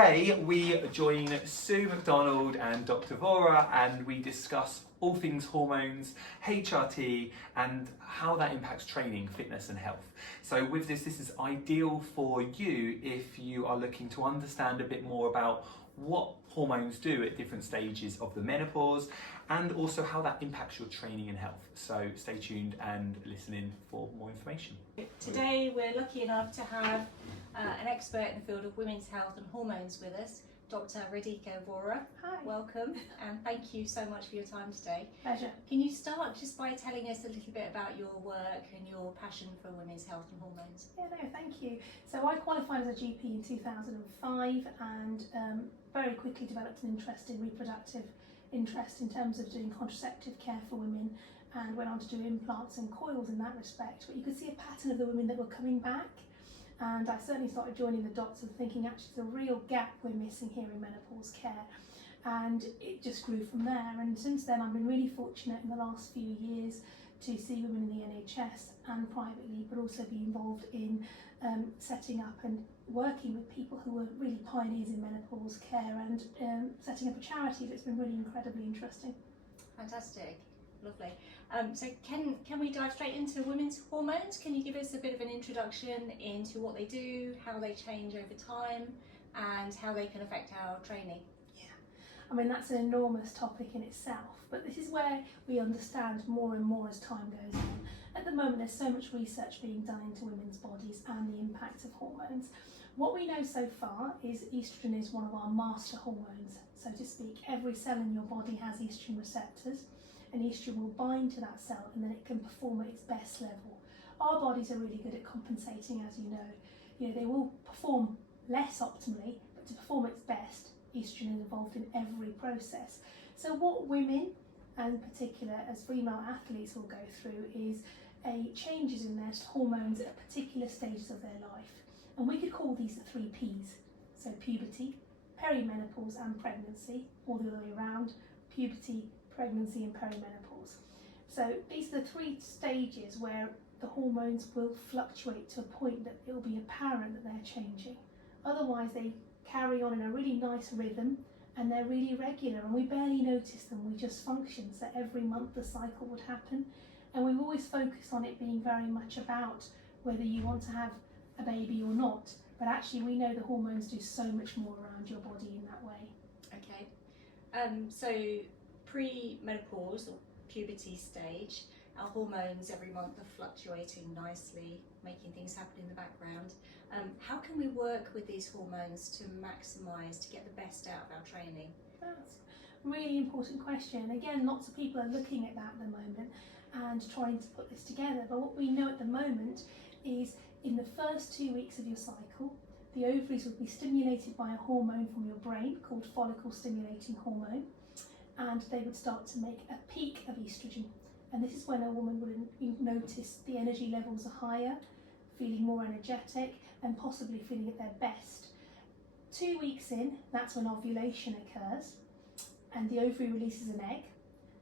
today we join Sue McDonald and Dr. Vohra, and we discuss all things hormones, HRT, and how that impacts training, fitness and health. So with this is ideal for you if you are looking to understand a bit more about what hormones do at different stages of the menopause, and also how that impacts your training and health. So stay tuned and listen in for more information. Today we're lucky enough to have an expert in the field of women's health and hormones with us, Dr. Vohra. Hi. Welcome, and thank you so much for your time today. Pleasure. Can you start just by telling us a little bit about your work and your passion for women's health and hormones? Yeah, no, thank you. So I qualified as a GP in 2005 and very quickly developed an reproductive interest in terms of doing contraceptive care for women, and went on to do implants and coils in that respect. But you could see a pattern of the women that were coming back, and I certainly started joining the dots and thinking actually there's a real gap we're missing here in menopause care, and it just grew from there. And since then I've been really fortunate in the last few years to see women in the NHS and privately, but also be involved in setting up and working with people who are really pioneers in menopause care, and setting up a charity that's been really incredibly interesting. Fantastic, lovely. So can we dive straight into women's hormones? Can you give us a bit of an introduction into what they do, how they change over time, and how they can affect our training? Yeah, I mean that's an enormous topic in itself, but this is where we understand more and more as time goes on. At the moment there's so much research being done into women's bodies and the impact of hormones. What we know so far is estrogen is one of our master hormones, so to speak. Every cell in your body has estrogen receptors, and estrogen will bind to that cell and then it can perform at its best level. Our bodies are really good at compensating, as you know. They will perform less optimally, but to perform its best, estrogen is involved in every process. So what women, and in particular as female athletes, will go through is changes in their hormones at particular stages of their life. And we could call these the 3 Ps. So puberty, perimenopause and pregnancy, or the other way around, puberty, pregnancy and perimenopause. So these are the 3 stages where the hormones will fluctuate to a point that it will be apparent that they're changing. Otherwise they carry on in a really nice rhythm and they're really regular and we barely notice them, we just function. So every month the cycle would happen, and we've always focused on it being very much about whether you want to have a baby or not, but actually we know the hormones do so much more around your body in that way. Okay, so pre-menopause or puberty stage, our hormones every month are fluctuating nicely, making things happen in the background. How can we work with these hormones to maximise, to get the best out of our training? That's a really important question. Again, lots of people are looking at that at the moment and trying to put this together, but what we know at the moment is in the first 2 weeks of your cycle, the ovaries will be stimulated by a hormone from your brain called follicle stimulating hormone, and they would start to make a peak of estrogen. And this is when a woman would notice the energy levels are higher, feeling more energetic and possibly feeling at their best. 2 weeks in, that's when ovulation occurs and the ovary releases an egg.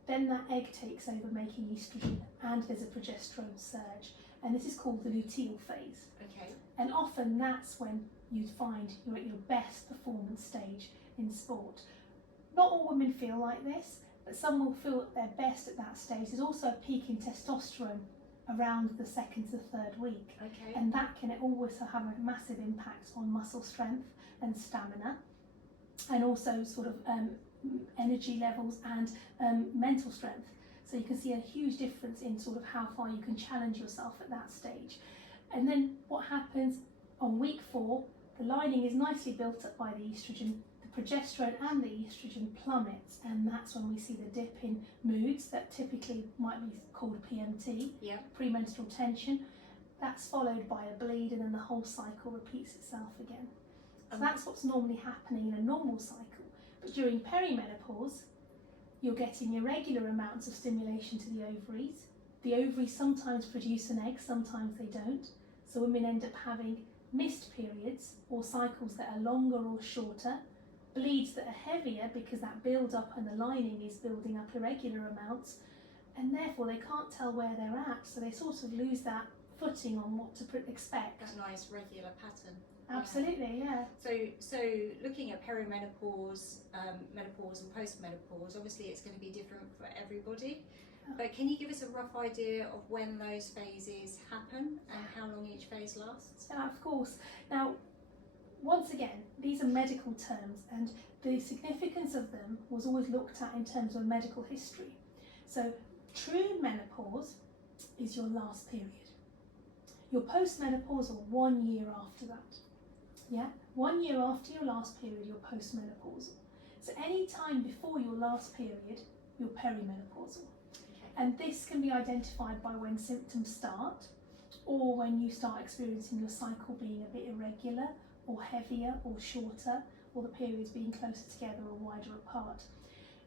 Then that egg takes over making estrogen and there's a progesterone surge, and this is called the luteal phase. Okay. And often that's when you'd find you're at your best performance stage in sport. Not all women feel like this, but some will feel at their best at that stage. There's also a peak in testosterone around the 2nd to 3rd week. Okay. And that can also have a massive impact on muscle strength and stamina, and also sort of energy levels and mental strength. So you can see a huge difference in sort of how far you can challenge yourself at that stage. And then what happens on week 4, the lining is nicely built up by the estrogen, the progesterone and the estrogen plummets, and that's when we see the dip in moods that typically might be called PMT, yeah, premenstrual tension. That's followed by a bleed, and then the whole cycle repeats itself again. So that's what's normally happening in a normal cycle. But during perimenopause, you're getting irregular amounts of stimulation to the ovaries. The ovaries sometimes produce an egg, sometimes they don't. So women end up having missed periods or cycles that are longer or shorter, bleeds that are heavier because that build up and the lining is building up irregular amounts, and therefore they can't tell where they're at, so they sort of lose that footing on what to expect. That nice regular pattern. Absolutely, yeah. So looking at perimenopause, menopause and postmenopause, obviously it's going to be different for everybody. But can you give us a rough idea of when those phases happen and how long each phase lasts? Yeah, of course. Now, once again, these are medical terms, and the significance of them was always looked at in terms of medical history. So true menopause is your last period. Your postmenopausal 1 year after that. Yeah, 1 year after your last period, you're postmenopausal. So any time before your last period, you're perimenopausal. Okay. And this can be identified by when symptoms start, or when you start experiencing your cycle being a bit irregular, or heavier, or shorter, or the periods being closer together or wider apart.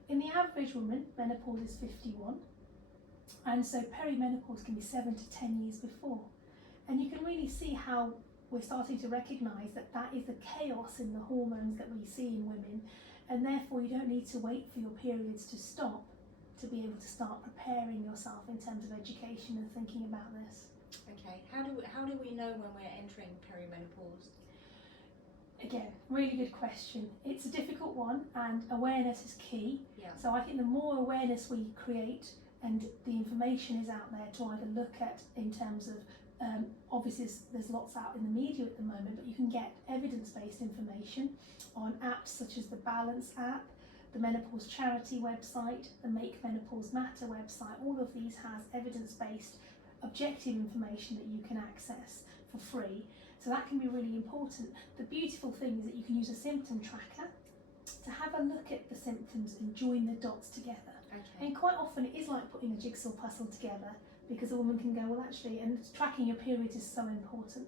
In the average woman, menopause is 51, and so perimenopause can be 7 to 10 years before. And you can really see how we're starting to recognise that that is the chaos in the hormones that we see in women, and therefore you don't need to wait for your periods to stop to be able to start preparing yourself in terms of education and thinking about this. Okay, how do we know when we're entering perimenopause? Again, really good question. It's a difficult one, and awareness is key. Yeah. So I think the more awareness we create and the information is out there to either look at in terms of, obviously there's lots out in the media at the moment, but you can get evidence-based information on apps such as the Balance app, the Menopause Charity website, the Make Menopause Matter website. All of these has evidence-based objective information that you can access for free. So that can be really important. The beautiful thing is that you can use a symptom tracker to have a look at the symptoms and join the dots together. Okay. And quite often it is like putting a jigsaw puzzle together, because a woman can go, well actually, and tracking your periods is so important.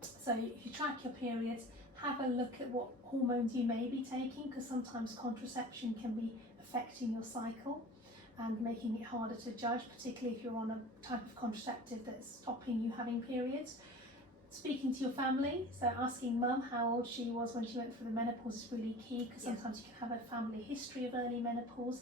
So if you track your periods, have a look at what hormones you may be taking, because sometimes contraception can be affecting your cycle and making it harder to judge, particularly if you're on a type of contraceptive that's stopping you having periods. Speaking to your family, so asking mum how old she was when she went through the menopause is really key, because sometimes you can have a family history of early menopause,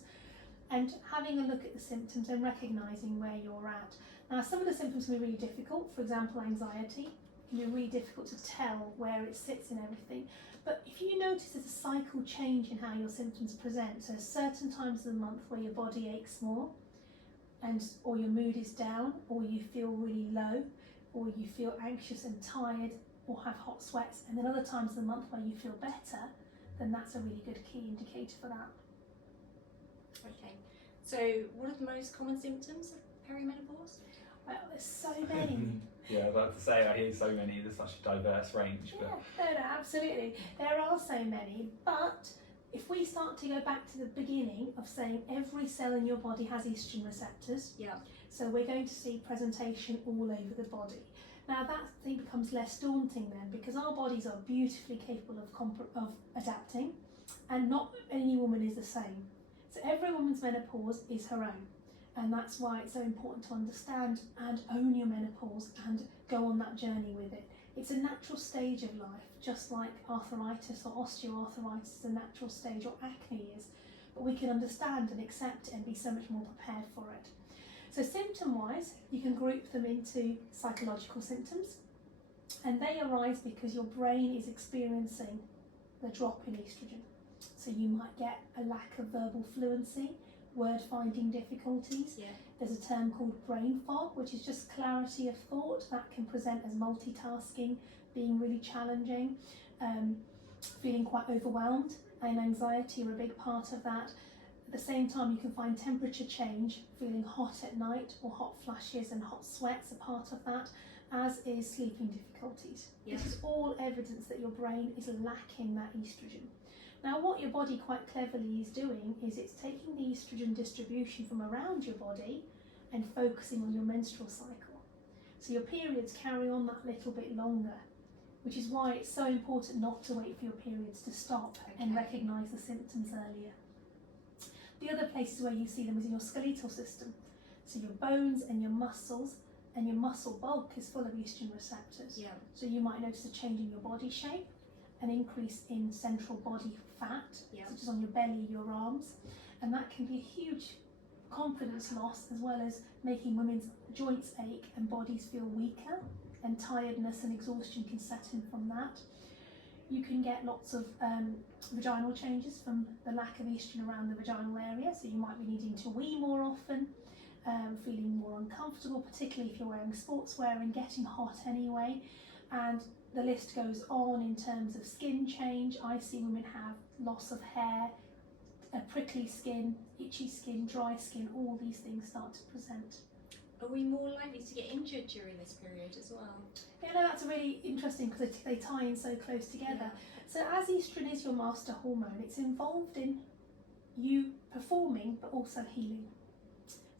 and having a look at the symptoms and recognising where you're at. Now, some of the symptoms can be really difficult. For example, anxiety can be really difficult to tell where it sits in everything. But if you notice there's a cycle change in how your symptoms present, so certain times of the month where your body aches more, or your mood is down, or you feel really low, or you feel anxious and tired, or have hot sweats, and then other times of the month where you feel better, then that's a really good key indicator for that. Okay, so what are the most common symptoms of perimenopause? Well, there's so many. Yeah, I was about to say, I hear so many, there's such a diverse range. Yeah, But no, absolutely. There are so many, but if we start to go back to the beginning of saying every cell in your body has estrogen receptors, Yeah. so we're going to see presentation all over the body. Now that thing becomes less daunting then, because our bodies are beautifully capable of adapting, and not any woman is the same. So every woman's menopause is her own, and that's why it's so important to understand and own your menopause and go on that journey with it. It's a natural stage of life, just like arthritis or osteoarthritis is a natural stage, or acne is, but we can understand and accept it and be so much more prepared for it. So symptom-wise, you can group them into psychological symptoms, and they arise because your brain is experiencing the drop in estrogen. So you might get a lack of verbal fluency, word finding difficulties. Yeah. There's a term called brain fog, which is just clarity of thought that can present as multitasking, being really challenging, feeling quite overwhelmed, and anxiety are a big part of that. At the same time, you can find temperature change, feeling hot at night, or hot flashes and hot sweats are part of that, as is sleeping difficulties. Yeah. This is all evidence that your brain is lacking that estrogen. Now, what your body quite cleverly is doing is it's taking the estrogen distribution from around your body and focusing on your menstrual cycle. So your periods carry on that little bit longer, which is why it's so important not to wait for your periods to stop and recognise the symptoms earlier. The other places where you see them is in your skeletal system. So your bones and your muscles, and your muscle bulk is full of estrogen receptors. Yeah. So you might notice a change in your body shape, an increase in central body fat, such as on your belly, your arms, and that can be a huge confidence loss, as well as making women's joints ache and bodies feel weaker. and tiredness and exhaustion can set in from that. You can get lots of vaginal changes from the lack of estrogen around the vaginal area, so you might be needing to wee more often, feeling more uncomfortable, particularly if you're wearing sportswear and getting hot anyway. And the list goes on in terms of skin change. I see women have loss of hair, prickly skin, itchy skin, dry skin, all these things start to present. Are we more likely to get injured during this period as well? Yeah, no, that's really interesting because they tie in so close together. Yeah. So as estrogen is your master hormone, it's involved in you performing but also healing.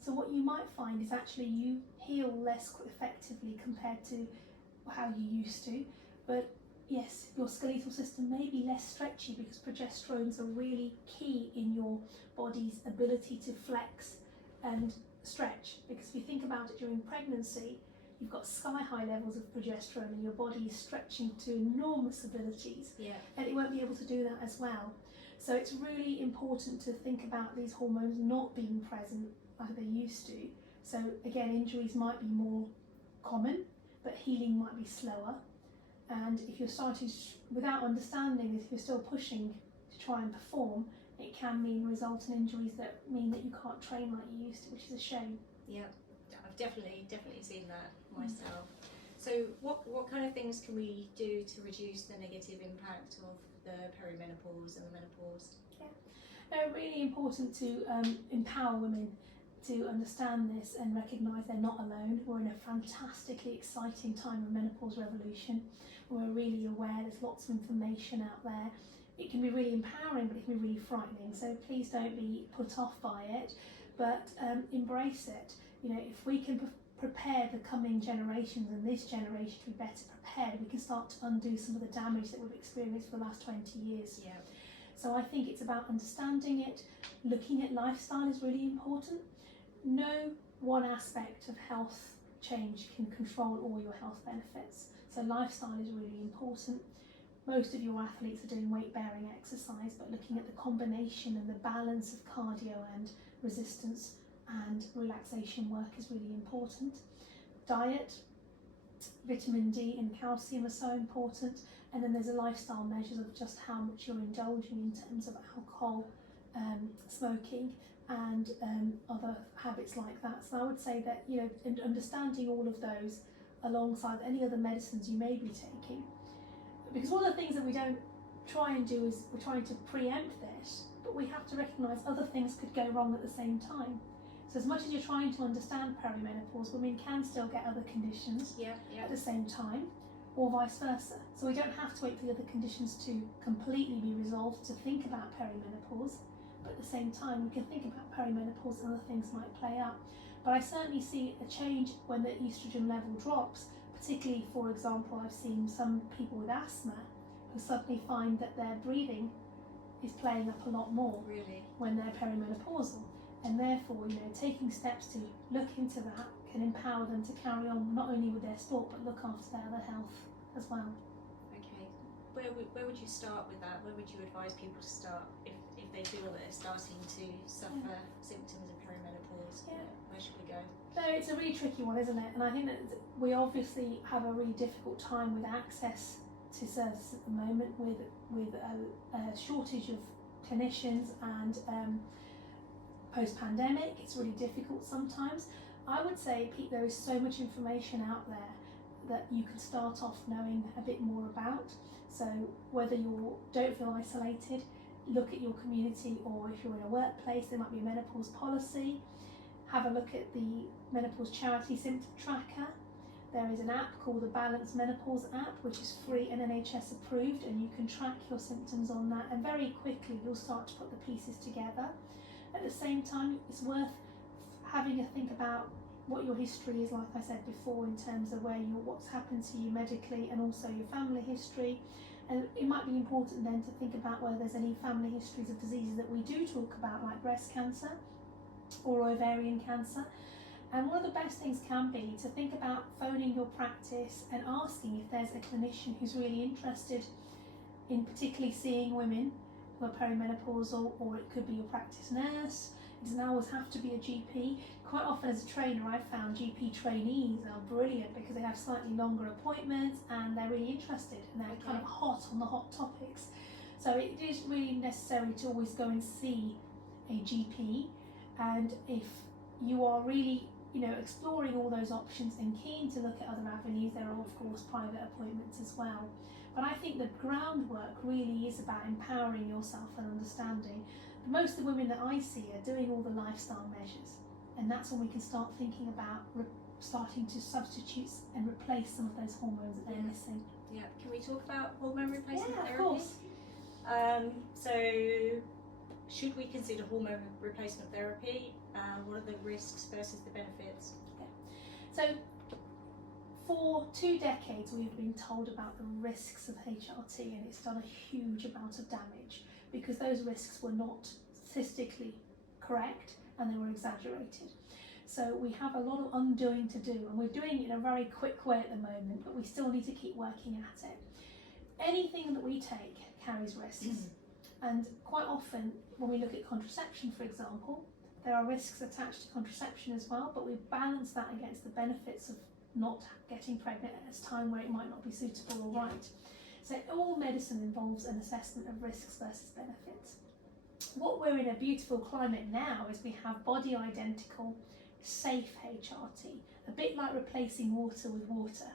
So what you might find is actually you heal less effectively compared to how you used to, but yes, your skeletal system may be less stretchy because progesterones are really key in your body's ability to flex and stretch. Because if you think about it during pregnancy, you've got sky high levels of progesterone and your body is stretching to enormous abilities, and it won't be able to do that as well. So it's really important to think about these hormones not being present like they used to. So again, injuries might be more common, but healing might be slower. And if you're starting without understanding this, if you're still pushing to try and perform, it can result in injuries that mean that you can't train like you used to, which is a shame. Yeah, I've definitely seen that myself. So what kind of things can we do to reduce the negative impact of the perimenopause and the menopause? Yeah, really important to empower women to understand this and recognise they're not alone. We're in a fantastically exciting time of menopause revolution. We're really aware there's lots of information out there. It can be really empowering, but it can be really frightening. So please don't be put off by it, but embrace it. You know, if we can prepare the coming generations and this generation to be better prepared, we can start to undo some of the damage that we've experienced for the last 20 years. Yeah. So I think it's about understanding it. Looking at lifestyle is really important. No one aspect of health change can control all your health benefits. So lifestyle is really important. Most of your athletes are doing weight-bearing exercise, but looking at the combination and the balance of cardio and resistance and relaxation work is really important. Diet, vitamin D and calcium are so important. And then there's a lifestyle measures of just how much you're indulging in terms of alcohol, smoking, and other habits like that. So I would say that, you know, understanding all of those alongside any other medicines you may be taking. Because one of the things that we don't try and do is we're trying to preempt this, but we have to recognise other things could go wrong at the same time. So as much as you're trying to understand perimenopause, women can still get other conditions at the same time, or vice versa. So we don't have to wait for the other conditions to completely be resolved to think about perimenopause, but at the same time we can think about perimenopause and other things might play out. But I certainly see a change when the estrogen level drops, particularly, for example, I've seen some people with asthma who suddenly find that their breathing is playing up a lot more when they're perimenopausal. And therefore, you know, taking steps to look into that can empower them to carry on not only with their sport, but look after their other health as well. Okay. Where would you start with that? Where would you advise people to start if they feel that they're starting to suffer symptoms of perimenopause? Yeah. Where should we go? No, it's a really tricky one, isn't it? And I think that we obviously have a really difficult time with access to services at the moment with a shortage of clinicians and post-pandemic, it's really difficult sometimes. I would say, Pete, there is so much information out there that you can start off knowing a bit more about. So whether you don't feel isolated, look at your community, or if you're in a workplace, there might be a menopause policy. Have a look at the Menopause Charity Symptom Tracker. There is an app called the Balanced Menopause app, which is free and NHS approved, and you can track your symptoms on that, and very quickly you'll start to put the pieces together. At the same time, it's worth having a think about what your history is, like I said before, in terms of what's happened to you medically and also your family history. And it might be important then to think about whether there's any family histories of diseases that we do talk about, like breast cancer or ovarian cancer. And one of the best things can be to think about phoning your practice and asking if there's a clinician who's really interested in particularly seeing women who are perimenopausal, or it could be your practice nurse, It doesn't always have to be a GP. Quite often as a trainer I've found GP trainees are brilliant because they have slightly longer appointments and they're really interested and they're kind of hot on the hot topics. So it is really necessary to always go and see a GP, and if you are really exploring all those options and keen to look at other avenues, there are of course private appointments as well. But I think the groundwork really is about empowering yourself and understanding. Most of the women that I see are doing all the lifestyle measures, and that's when we can start thinking about starting to substitute and replace some of those hormones that they're missing. Yeah, can we talk about hormone replacement therapy? Of course. So should we consider hormone replacement therapy? What are the risks versus the benefits? So for 2 decades we've been told about the risks of HRT, and it's done a huge amount of damage because those risks were not statistically correct and they were exaggerated. So we have a lot of undoing to do, and we're doing it in a very quick way at the moment, but we still need to keep working at it. Anything that we take carries risks, and quite often when we look at contraception, for example, there are risks attached to contraception as well, but we balance that against the benefits of not getting pregnant at a time where it might not be suitable or right. So all medicine involves an assessment of risks versus benefits. What we're in a beautiful climate now is we have body identical, safe HRT, a bit like replacing water with water.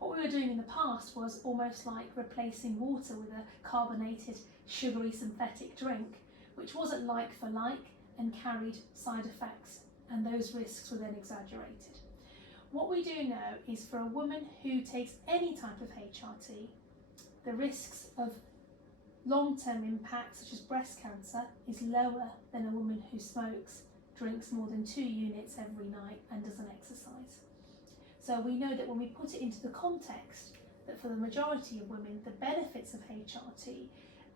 What we were doing in the past was almost like replacing water with a carbonated, sugary synthetic drink, which wasn't like for like and carried side effects, and those risks were then exaggerated. What we do know is for a woman who takes any type of HRT, the risks of long-term impacts such as breast cancer is lower than a woman who smokes, drinks more than 2 units every night and doesn't exercise. So we know that when we put it into the context that for the majority of women the benefits of HRT,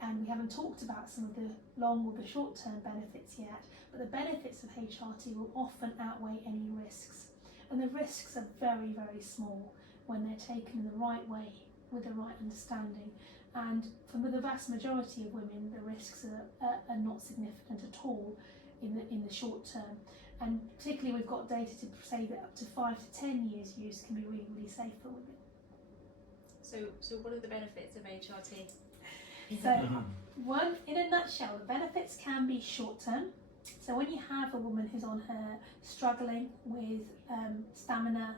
and we haven't talked about some of the long or the short-term benefits yet, but the benefits of HRT will often outweigh any risks. And the risks are very, very small when they're taken in the right way with the right understanding. And for the vast majority of women, the risks are not significant at all in the short term. And particularly we've got data to say that up to 5 to 10 years use can be really, really safe for women. So what are the benefits of HRT? So one, in a nutshell, the benefits can be short term. So when you have a woman who's on her struggling with stamina,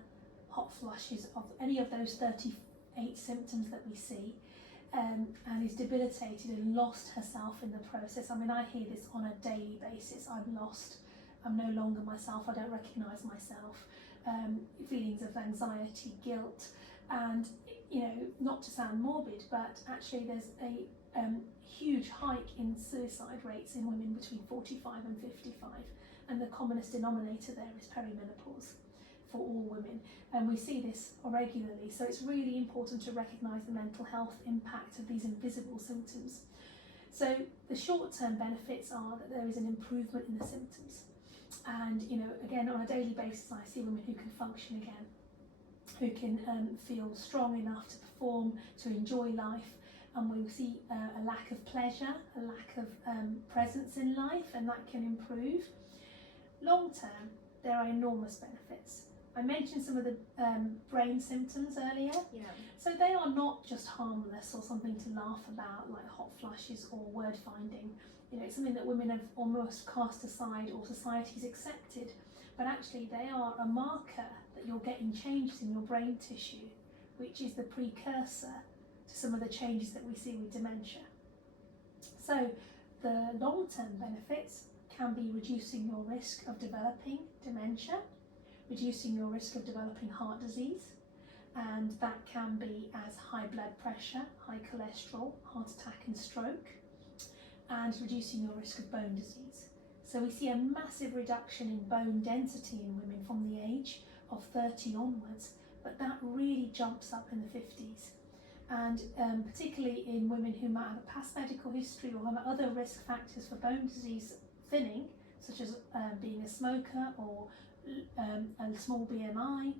hot flushes, of any of those 38 symptoms that we see, and is debilitated and lost herself in the process. I mean, I hear this on a daily basis. I'm lost. I'm no longer myself. I don't recognise myself. Feelings of anxiety, guilt, and not to sound morbid, but actually there's a huge hike in suicide rates in women between 45 and 55, and the commonest denominator there is perimenopause for all women, and we see this regularly. So it's really important to recognise the mental health impact of these invisible symptoms. So the short-term benefits are that there is an improvement in the symptoms, and again on a daily basis I see women who can function again, who can feel strong enough to perform, to enjoy life, and we see a lack of pleasure, a lack of presence in life, and that can improve. Long term, there are enormous benefits. I mentioned some of the brain symptoms earlier. Yeah. So they are not just harmless or something to laugh about, like hot flushes or word finding. It's something that women have almost cast aside or society's accepted, but actually they are a marker that you're getting changes in your brain tissue, which is the precursor to some of the changes that we see with dementia. So the long-term benefits can be reducing your risk of developing dementia, reducing your risk of developing heart disease, and that can be as high blood pressure, high cholesterol, heart attack and stroke, and reducing your risk of bone disease. So we see a massive reduction in bone density in women from the age of 30 onwards, but that really jumps up in the 50s. And particularly in women who might have a past medical history or have other risk factors for bone disease thinning, such as being a smoker or a small BMI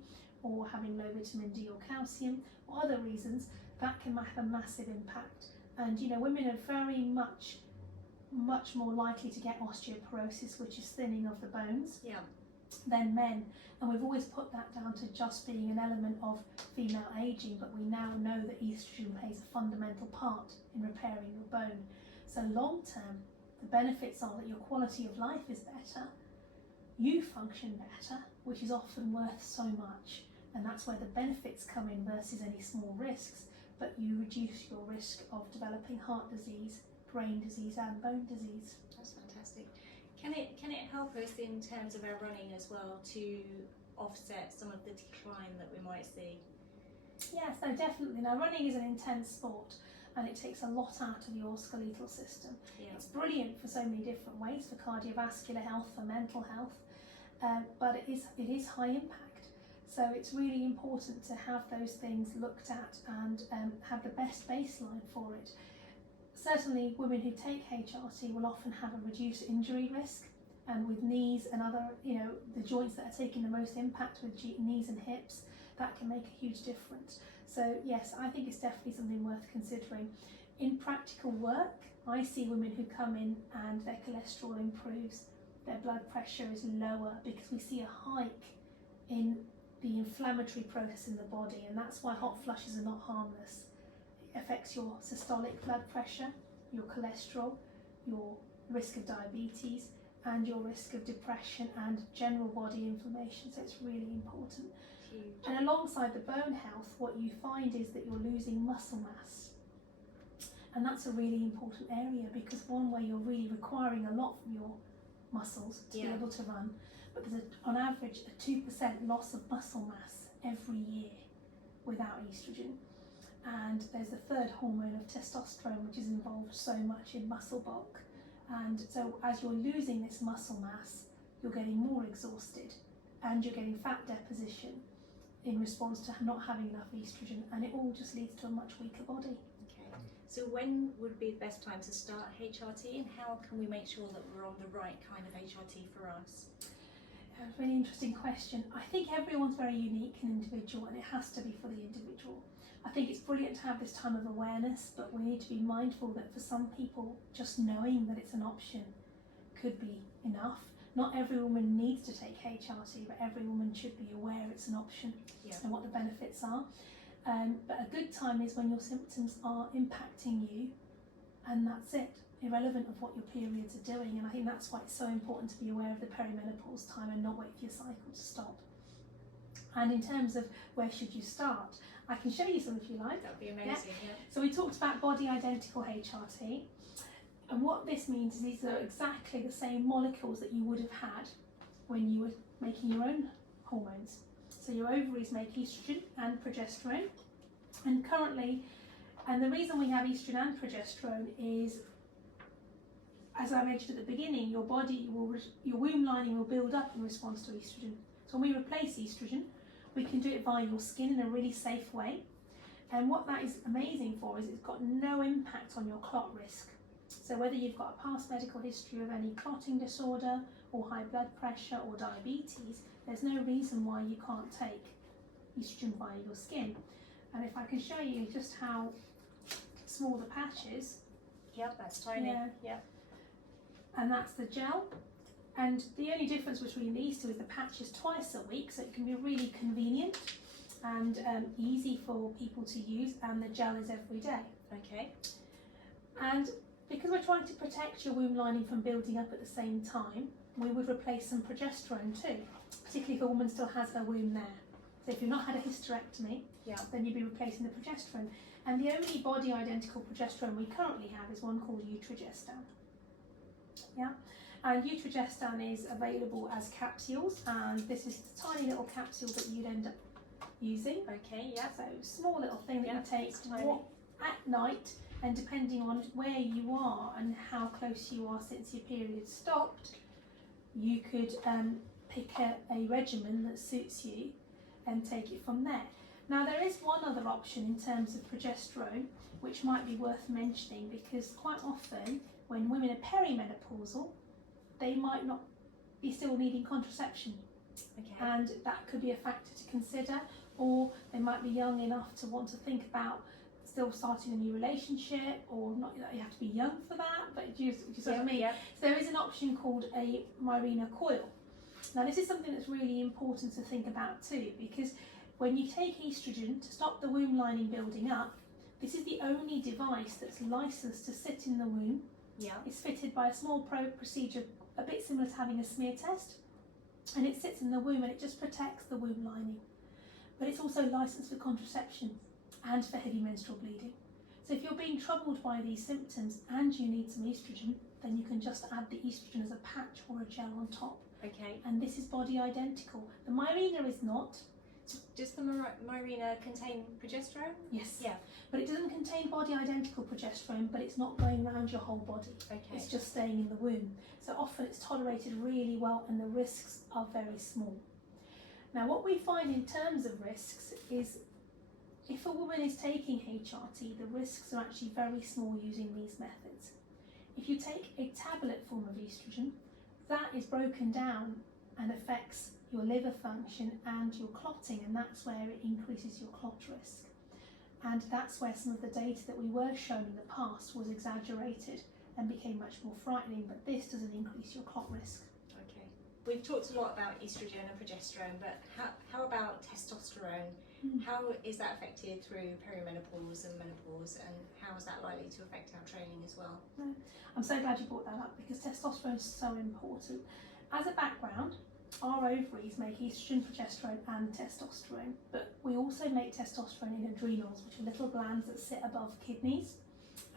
or having low vitamin D or calcium or other reasons, that can have a massive impact. And women are very much much more likely to get osteoporosis, which is thinning of the bones, Yeah. than men. And we've always put that down to just being an element of female ageing, but we now know that estrogen plays a fundamental part in repairing your bone. So long term, the benefits are that your quality of life is better, you function better, which is often worth so much, and that's where the benefits come in versus any small risks, but you reduce your risk of developing heart disease, brain disease and bone disease. That's fantastic. Can it help us in terms of our running as well to offset some of the decline that we might see? Yes, no, definitely. Now, running is an intense sport and it takes a lot out of your skeletal system. Yeah. It's brilliant for so many different ways, for cardiovascular health, for mental health, but it is high impact. So it's really important to have those things looked at and have the best baseline for it. Certainly women who take HRT will often have a reduced injury risk, and with knees and other, the joints that are taking the most impact with knees and hips, that can make a huge difference. So yes, I think it's definitely something worth considering. In practical work, I see women who come in and their cholesterol improves, their blood pressure is lower, because we see a hike in the inflammatory process in the body, and that's why hot flushes are not harmless. It affects your systolic blood pressure, your cholesterol, your risk of diabetes, and your risk of depression and general body inflammation, so it's really important. Huge. And alongside the bone health, what you find is that you're losing muscle mass, and that's a really important area, because one way you're really requiring a lot from your muscles to be able to run, but there's on average a 2% loss of muscle mass every year without estrogen. And there's the third hormone of testosterone, which is involved so much in muscle bulk. And so as you're losing this muscle mass, you're getting more exhausted and you're getting fat deposition in response to not having enough estrogen, and it all just leads to a much weaker body. Okay. So when would be the best time to start HRT, and how can we make sure that we're on the right kind of HRT for us? A really interesting question. I think everyone's very unique and individual, and it has to be for the individual. I think it's brilliant to have this time of awareness, but we need to be mindful that for some people, just knowing that it's an option could be enough. Not every woman needs to take HRT, but every woman should be aware it's an option and what the benefits are. But a good time is when your symptoms are impacting you, and that's it, irrelevant of what your periods are doing. And I think that's why it's so important to be aware of the perimenopause time and not wait for your cycle to stop. And in terms of where should you start, I can show you some if you like. That would be amazing. Yeah. So we talked about body identical HRT, and what this means is these are exactly the same molecules that you would have had when you were making your own hormones. So your ovaries make estrogen and progesterone, and currently, and the reason we have estrogen and progesterone is, as I mentioned at the beginning, your womb lining will build up in response to estrogen. So when we replace estrogen, we can do it via your skin in a really safe way. And what that is amazing for is it's got no impact on your clot risk. So whether you've got a past medical history of any clotting disorder or high blood pressure or diabetes, there's no reason why you can't take estrogen via your skin. And if I can show you just how small the patch is. Yep, that's tiny. Yeah. Yep. And that's the gel. And the only difference between these two is the patch is twice a week, so it can be really convenient and easy for people to use, and the gel is every day. Okay. And because we're trying to protect your womb lining from building up at the same time, we would replace some progesterone too, particularly if a woman still has her womb there. So if you've not had a hysterectomy, then you'd be replacing the progesterone. And the only body identical progesterone we currently have is one called Utrogestan. Yeah. And Utrogestan is available as capsules, and this is the tiny little capsule that you'd end up using. Okay, yeah. So small little thing that you take at night, and depending on where you are and how close you are since your period stopped, you could pick a regimen that suits you and take it from there. Now there is one other option in terms of progesterone which might be worth mentioning, because quite often when women are perimenopausal, they might not be still needing contraception. Okay. And that could be a factor to consider, or they might be young enough to want to think about still starting a new relationship, or not that you have to be young for that, but do you see what I mean? Yeah. So there is an option called a Mirena coil. Now this is something that's really important to think about too, because when you take estrogen to stop the womb lining building up, this is the only device that's licensed to sit in the womb. Yeah. It's fitted by a small procedure, a bit similar to having a smear test, and it sits in the womb and it just protects the womb lining. But it's also licensed for contraception and for heavy menstrual bleeding. So if you're being troubled by these symptoms and you need some estrogen, then you can just add the estrogen as a patch or a gel on top. Okay. And this is body identical. The Mirena is not. Does the Mirena contain progesterone? Yes. Yeah. But it doesn't contain body identical progesterone, but it's not going around your whole body. Okay. It's just staying in the womb. So often it's tolerated really well and the risks are very small. Now what we find in terms of risks is if a woman is taking HRT, the risks are actually very small using these methods. If you take a tablet form of estrogen, that is broken down and affects your liver function and your clotting, and that's where it increases your clot risk. And that's where some of the data that we were shown in the past was exaggerated and became much more frightening, but this doesn't increase your clot risk. Okay. We've talked a lot about estrogen and progesterone, but how about testosterone? How is that affected through perimenopause and menopause, and how is that likely to affect our training as well? I'm so glad you brought that up because testosterone is so important. As a background, our ovaries make estrogen, progesterone and testosterone, but we also make testosterone in adrenals, which are little glands that sit above kidneys,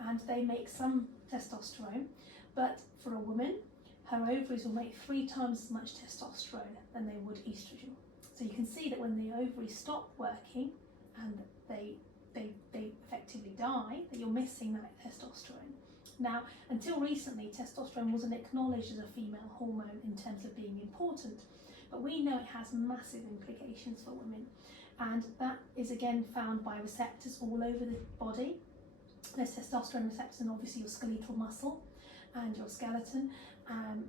and they make some testosterone, but for a woman, her ovaries will make 3 times as much testosterone than they would estrogen. So you can see that when the ovaries stop working and they effectively die, that you're missing that testosterone. Now, until recently, testosterone wasn't acknowledged as a female hormone in terms of being important, but we know it has massive implications for women, and that is again found by receptors all over the body. There's testosterone receptors in obviously your skeletal muscle and your skeleton,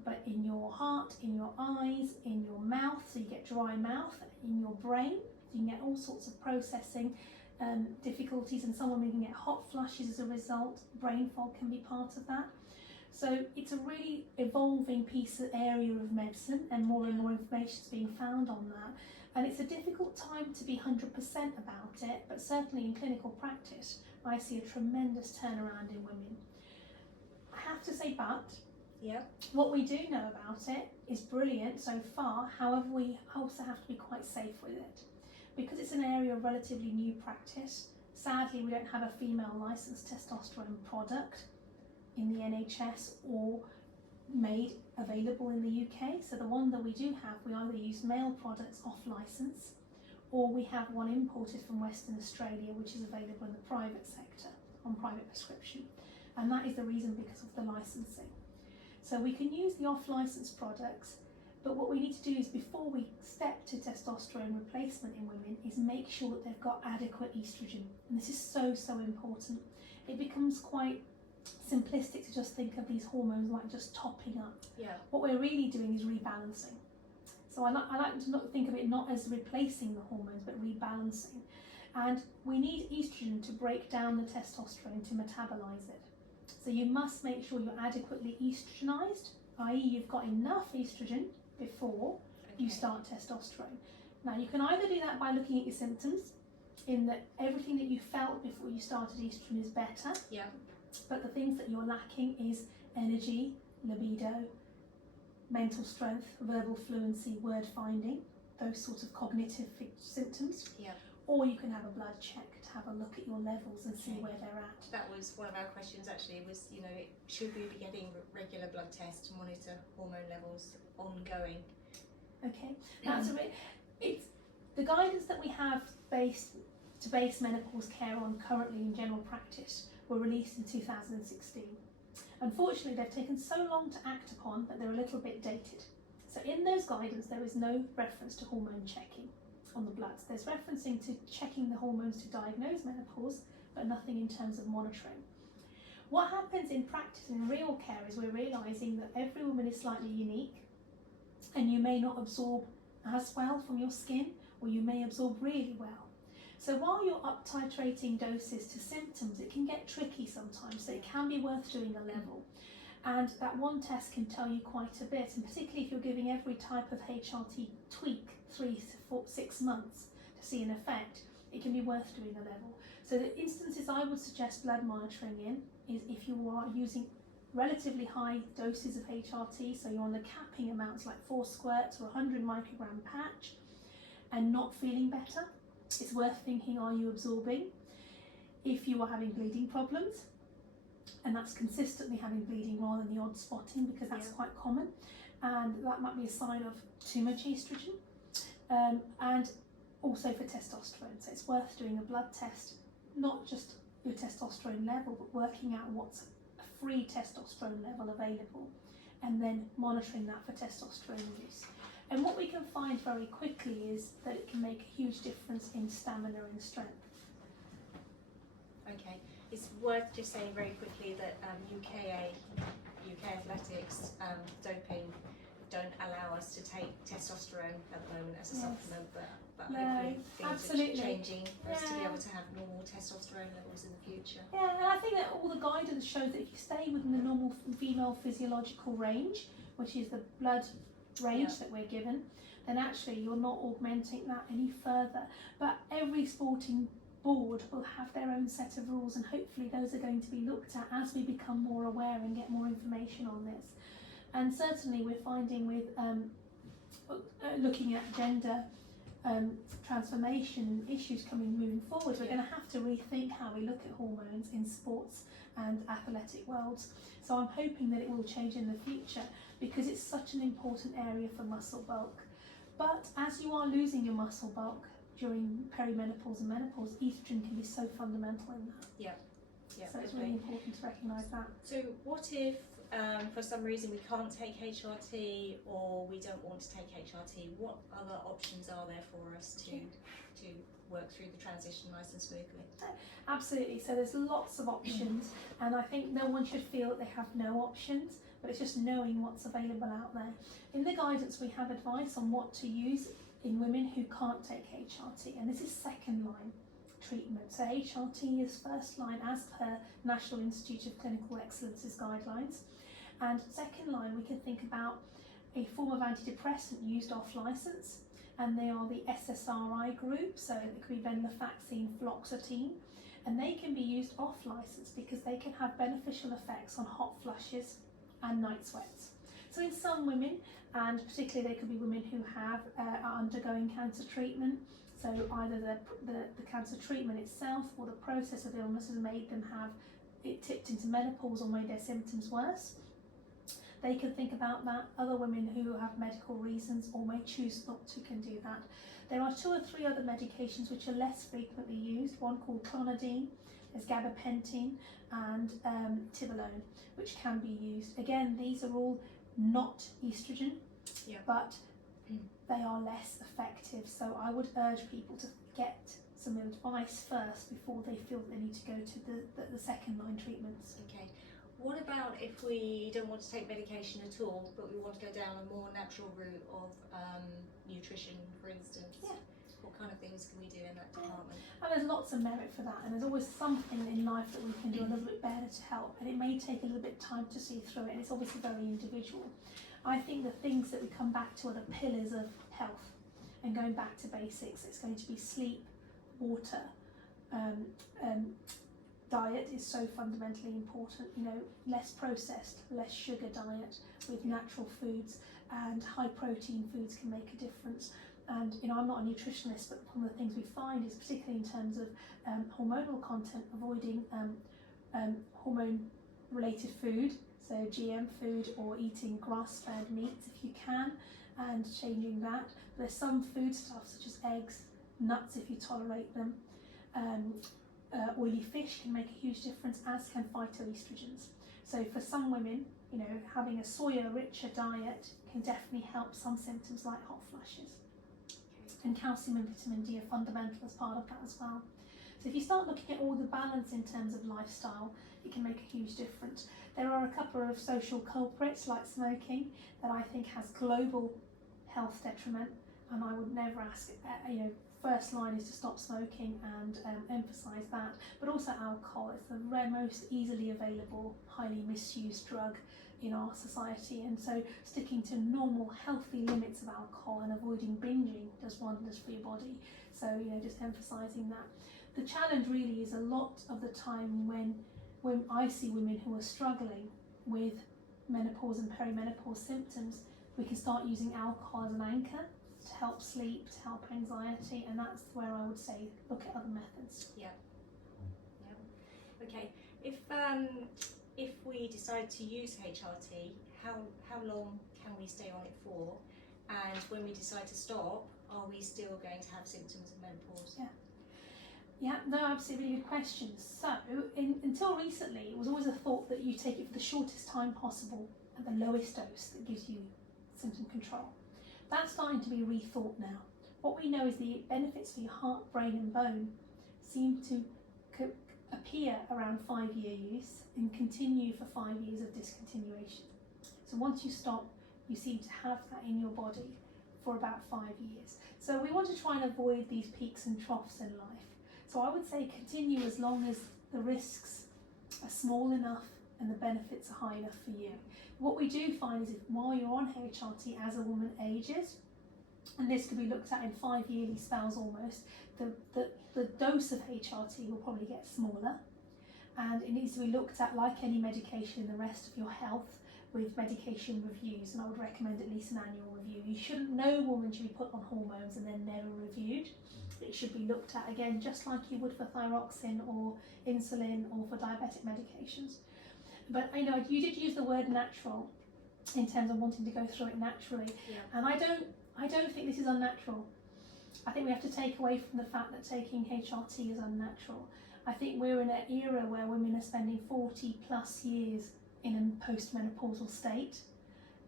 but in your heart, in your eyes, in your mouth, so you get dry mouth, in your brain, you can get all sorts of processing difficulties, and some women can get hot flushes as a result. Brain fog can be part of that. So it's a really evolving area of medicine, and more information is being found on that. And it's a difficult time to be 100% about it, but certainly in clinical practice, I see a tremendous turnaround in women. I have to say, but what we do know about it is brilliant so far. However, we also have to be quite safe with it. Because it's an area of relatively new practice, sadly we don't have a female licensed testosterone product in the NHS or made available in the UK. So the one that we do have, we either use male products off licence, or we have one imported from Western Australia which is available in the private sector on private prescription. And that is the reason, because of the licensing. So we can use the off-licence products, but what we need to do is, before we step to testosterone replacement in women, is make sure that they've got adequate estrogen. And this is so, so important. It becomes quite simplistic to just think of these hormones like just topping up. What we're really doing is rebalancing. So I like to think of it not as replacing the hormones, but rebalancing. And we need estrogen to break down the testosterone to metabolize it. So you must make sure you're adequately estrogenized, i.e. you've got enough estrogen before you start testosterone. Now you can either do that by looking at your symptoms, in that everything that you felt before you started estrogen is better, but the things that you're lacking is energy, libido, mental strength, verbal fluency, word finding, those sorts of cognitive symptoms. Or you can have a blood check to have a look at your levels and see where they're at. That was one of our questions actually, was, should we be getting regular blood tests to monitor hormone levels ongoing? Okay, that's it's the guidance that we have to base menopause care on currently in general practice were released in 2016. Unfortunately, they've taken so long to act upon that they're a little bit dated. So in those guidance, there is no reference to hormone checking on the bloods. There's referencing to checking the hormones to diagnose menopause, but nothing in terms of monitoring. What happens in practice in real care is we're realising that every woman is slightly unique, and you may not absorb as well from your skin, or you may absorb really well. So while you're up titrating doses to symptoms, it can get tricky sometimes, so it can be worth doing a level. And that one test can tell you quite a bit, and particularly if you're giving every type of HRT tweak 3 to 6 months to see an effect, it can be worth doing a level. So the instances I would suggest blood monitoring in is if you are using relatively high doses of HRT, so you're on the capping amounts like 4 squirts or 100 microgram patch and not feeling better, it's worth thinking, are you absorbing? If you are having bleeding problems, and that's consistently having bleeding rather than the odd spotting, because that's quite common, and that might be a sign of too much estrogen, and also for testosterone. So it's worth doing a blood test, not just your testosterone level, but working out what's a free testosterone level available, and then monitoring that for testosterone use. And what we can find very quickly is that it can make a huge difference in stamina and strength. Okay, it's worth just saying very quickly that UK Athletics doping don't allow us to take testosterone at the moment as a supplement, but hopefully things are changing for us to be able to have normal testosterone levels in the future. Yeah, and I think that all the guidance shows that if you stay within the normal female physiological range, which is the blood range that we're given, then actually you're not augmenting that any further. But every sporting board will have their own set of rules, and hopefully those are going to be looked at as we become more aware and get more information on this. And certainly we're finding with looking at gender transformation issues moving forward, we're going to have to rethink how we look at hormones in sports and athletic worlds. So I'm hoping that it will change in the future, because it's such an important area for muscle bulk. But as you are losing your muscle bulk during perimenopause and menopause, estrogen can be so fundamental in that. Yeah, so it's really important to recognise that. So what if for some reason we can't take HRT, or we don't want to take HRT? What other options are there for us to work through the transition nice and smoothly? Absolutely, so there's lots of options, and I think no one should feel that they have no options, but it's just knowing what's available out there. In the guidance we have advice on what to use in women who can't take HRT, and this is second line treatment. So HRT is first line as per National Institute of Clinical Excellence's guidelines, and second line we can think about a form of antidepressant used off licence, and they are the SSRI group, so it could be venlafaxine, fluoxetine, and they can be used off licence because they can have beneficial effects on hot flushes and night sweats. So in some women, and particularly they could be women who are undergoing cancer treatment, so either the cancer treatment itself or the process of illness has made them have it tipped into menopause or made their symptoms worse, they can think about that. Other women who have medical reasons or may choose not to can do that. There are 2 or 3 other medications which are less frequently used, one called clonidine, there's gabapentin, and tibolone, which can be used. Again, these are all not estrogen, but they are less effective, so I would urge people to get some advice first before they feel they need to go to the second line treatments. Okay. What about if we don't want to take medication at all, but we want to go down a more natural route of nutrition, for instance? Yeah. What kind of things can we do in that department? And there's lots of merit for that, and there's always something in life that we can do a little bit better to help, and it may take a little bit of time to see through it, and it's obviously very individual. I think the things that we come back to are the pillars of health, and going back to basics, it's going to be sleep, water, diet is so fundamentally important, less processed, less sugar diet with natural foods, and high protein foods can make a difference. And I'm not a nutritionist, but one of the things we find is, particularly in terms of hormonal content, avoiding hormone related food, so GM food, or eating grass-fed meats if you can, and changing that. There's some foodstuffs such as eggs, nuts if you tolerate them, oily fish can make a huge difference, as can phytoestrogens. So for some women, having a soya-richer diet can definitely help some symptoms like hot flushes. And calcium and vitamin D are fundamental as part of that as well. So if you start looking at all the balance in terms of lifestyle, it can make a huge difference. There are a couple of social culprits like smoking that I think has global health detriment, and I would never first line is to stop smoking and emphasise that, but also alcohol. It's the most easily available, highly misused drug in our society, and so sticking to normal healthy limits of alcohol and avoiding binging does wonders for your body. So just emphasising that. The challenge really is a lot of the time when I see women who are struggling with menopause and perimenopause symptoms, we can start using alcohol as an anchor to help sleep, to help anxiety, and that's where I would say look at other methods. Yeah. Okay. If we decide to use HRT, how long can we stay on it for? And when we decide to stop, are we still going to have symptoms of menopause? Yeah, no, absolutely really good question. So, until recently, it was always a thought that you take it for the shortest time possible at the lowest dose that gives you symptom control. That's starting to be rethought now. What we know is the benefits for your heart, brain and bone seem to appear around 5-year use and continue for 5 years of discontinuation. So once you stop, you seem to have that in your body for about 5 years. So we want to try and avoid these peaks and troughs in life. So I would say continue as long as the risks are small enough and the benefits are high enough for you. What we do find is if while you're on HRT as a woman ages, and this could be looked at in 5-yearly spells almost, the dose of HRT will probably get smaller, and it needs to be looked at like any medication in the rest of your health with medication reviews, and I would recommend at least an annual review. No woman should be put on hormones and then never reviewed. It should be looked at again just like you would for thyroxine or insulin or for diabetic medications. But you did use the word natural in terms of wanting to go through it naturally, and I don't think this is unnatural. I think we have to take away from the fact that taking HRT is unnatural. I think we're in an era where women are spending 40 plus years in a postmenopausal state,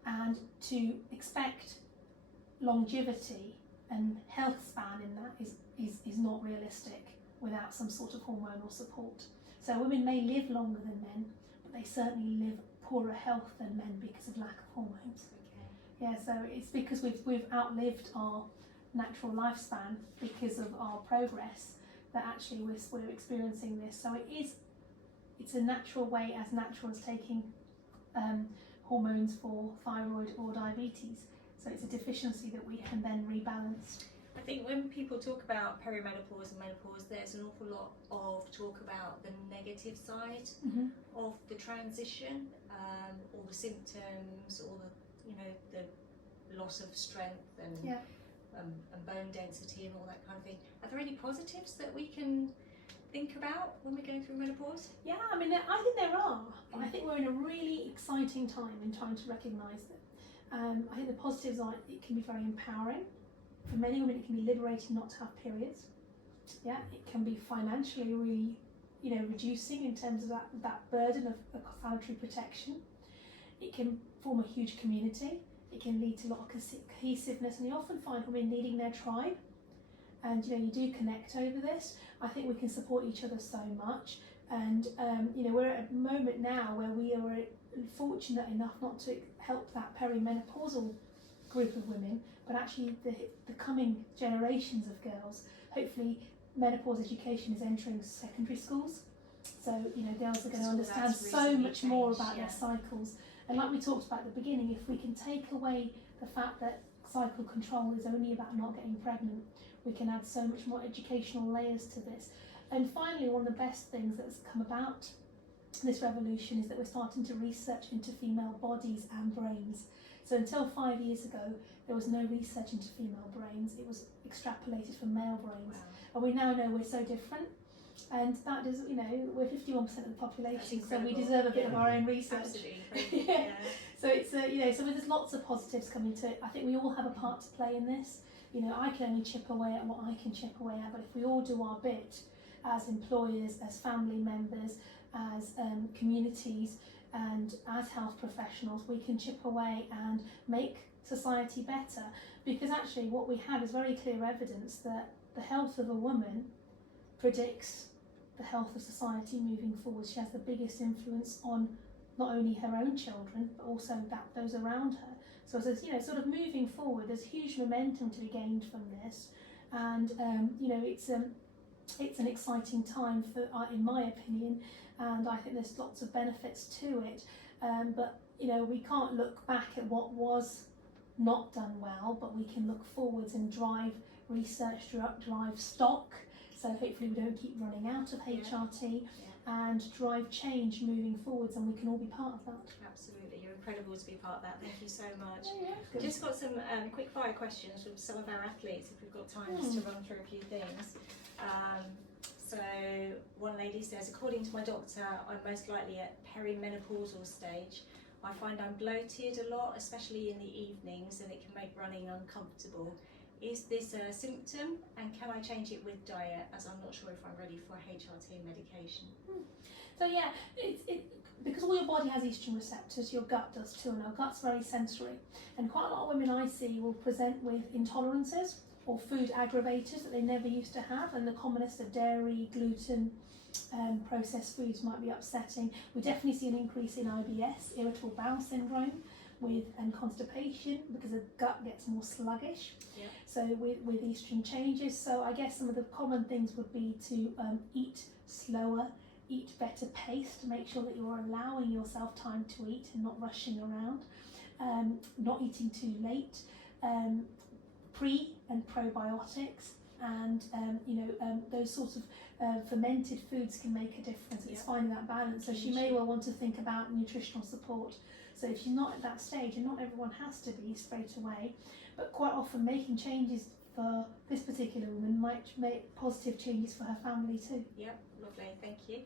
and to expect longevity and health span in that is not realistic without some sort of hormonal support. So women may live longer than men, but they certainly live poorer health than men because of lack of hormones. Yeah, so it's because we've outlived our natural lifespan because of our progress that actually we're experiencing this. So it's a natural way, as natural as taking hormones for thyroid or diabetes. So it's a deficiency that we can then rebalance. I think when people talk about perimenopause and menopause, there's an awful lot of talk about the negative side of the transition, all the symptoms, all the loss of strength and bone density and all that kind of thing. Are there any positives that we can think about when we're going through menopause? Yeah, I think there are. I think we're in a really exciting time in trying to recognise them. I think the positives are it can be very empowering. For many women, it can be liberating not to have periods. Yeah, it can be financially really, reducing in terms of that burden of sanitary protection. It can form a huge community. It can lead to a lot of cohesiveness, and you often find women needing their tribe. And you do connect over this. I think we can support each other so much. And we're at a moment now where we are fortunate enough not to help that perimenopausal group of women, but actually the coming generations of girls. Hopefully menopause education is entering secondary schools, so girls are going to understand so much more about their cycles. And like we talked about at the beginning, if we can take away the fact that cycle control is only about not getting pregnant, we can add so much more educational layers to this. And finally, one of the best things that's come about this revolution is that we're starting to research into female bodies and brains. So until 5 years ago, there was no research into female brains. It was extrapolated from male brains. Wow. And we now know we're so different. And that is, we're 51% of the population, so we deserve a bit of our own research. Absolutely. Yeah. So it's, so there's lots of positives coming to it. I think we all have a part to play in this. I can only chip away at what I can chip away at, but if we all do our bit as employers, as family members, as communities, and as health professionals, we can chip away and make society better. Because actually what we have is very clear evidence that the health of a woman predicts the health of society moving forward. She has the biggest influence on not only her own children, but also those around her. So as sort of moving forward, there's huge momentum to be gained from this. and it's an exciting time for, in my opinion, and I think there's lots of benefits to it. But we can't look back at what was not done well, but we can look forwards and drive research, drive stock. So hopefully we don't keep running out of HRT, and drive change moving forwards, and we can all be part of that. Absolutely, you're incredible to be part of that. Thank you so much. Yeah, Just got some quick fire questions from some of our athletes, if we've got time just to run through a few things. So one lady says, according to my doctor, I'm most likely at perimenopausal stage. I find I'm bloated a lot, especially in the evenings, and it can make running uncomfortable. Is this a symptom, and can I change it with diet, as I'm not sure if I'm ready for HRT medication? So yeah, because all your body has estrogen receptors, your gut does too, and our gut's very sensory. And quite a lot of women I see will present with intolerances or food aggravators that they never used to have, and the commonest are dairy, gluten, processed foods might be upsetting. We definitely see an increase in IBS, irritable bowel syndrome, and constipation, because the gut gets more sluggish. Yeah. So with estrogen changes, so I guess some of the common things would be to eat slower, eat better pace, to make sure that you're allowing yourself time to eat and not rushing around, not eating too late, pre and probiotics, and those sorts of fermented foods can make a difference. It's finding that balance. So she may well want to think about nutritional support. So if she's not at that stage, and not everyone has to be straight away, but quite often making changes for this particular woman might make positive changes for her family too. Yep, lovely, thank you.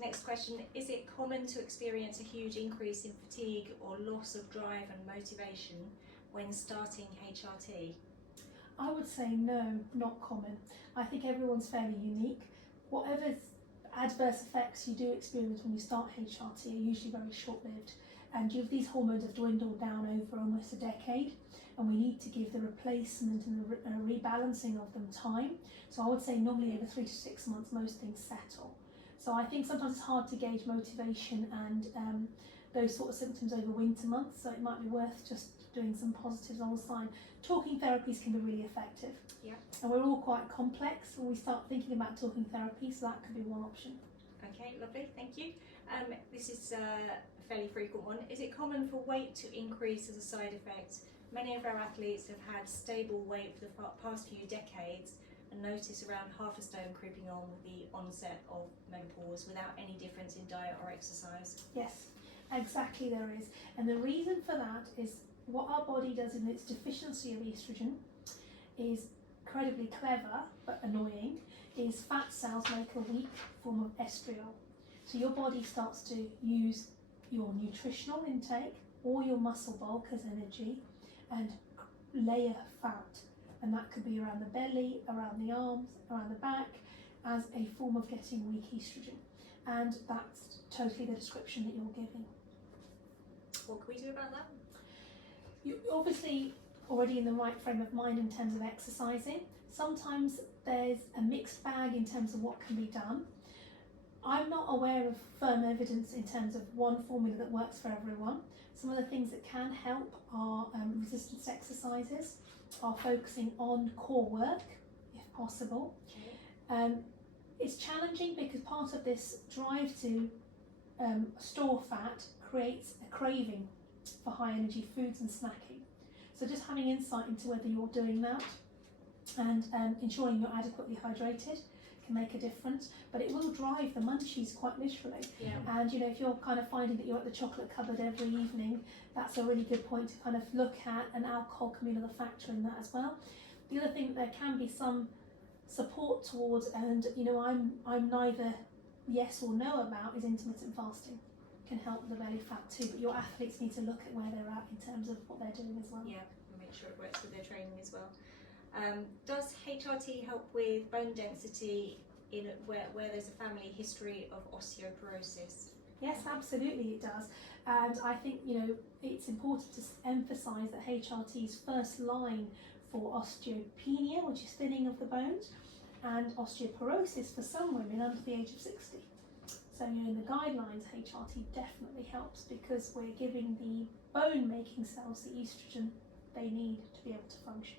Next question, is it common to experience a huge increase in fatigue or loss of drive and motivation when starting HRT? I would say no, not common. I think everyone's fairly unique. Whatever adverse effects you do experience when you start HRT are usually very short-lived, and these hormones have dwindled down over almost a decade, and we need to give the replacement and the rebalancing of them time. So I would say normally over 3 to 6 months most things settle. So I think sometimes it's hard to gauge motivation and those sort of symptoms over winter months, so it might be worth just doing some positives on the side. Talking therapies can be really effective. Yeah. And we're all quite complex when we start thinking about talking therapy, so that could be one option. Okay, lovely, thank you. This is a fairly frequent one. Is it common for weight to increase as a side effect? Many of our athletes have had stable weight for the past few decades and notice around half a stone creeping on with the onset of menopause without any difference in diet or exercise. Yes, exactly, there is. And the reason for that is what our body does in its deficiency of estrogen is incredibly clever but annoying, is fat cells make a weak form of estriol. So your body starts to use your nutritional intake or your muscle bulk as energy and layer fat, and that could be around the belly, around the arms, around the back, as a form of getting weak estrogen. And that's totally the description that you're giving. What can we do about that? You're obviously already in the right frame of mind in terms of exercising. Sometimes there's a mixed bag in terms of what can be done. I'm not aware of firm evidence in terms of one formula that works for everyone. Some of the things that can help are resistance exercises, are focusing on core work if possible. Okay. It's challenging because part of this drive to store fat creates a craving for high energy foods and snacking. So just having insight into whether you're doing that and ensuring you're adequately hydrated can make a difference, but it will drive the munchies quite literally. Yeah. And if you're kind of finding that you're at the chocolate cupboard every evening, that's a really good point to kind of look at, and alcohol can be another factor in that as well. The other thing that there can be some support towards, and I'm neither yes or no about, is intermittent fasting. Can help with the belly fat too, but your athletes need to look at where they're at in terms of what they're doing as well. Yeah, and make sure it works with their training as well. Does HRT help with bone density in where there's a family history of osteoporosis? Yes, absolutely it does. And I think it's important to emphasise that HRT is first line for osteopenia, which is thinning of the bones, and osteoporosis for some women under the age of 60. So in the guidelines, HRT definitely helps because we're giving the bone making cells the estrogen they need to be able to function.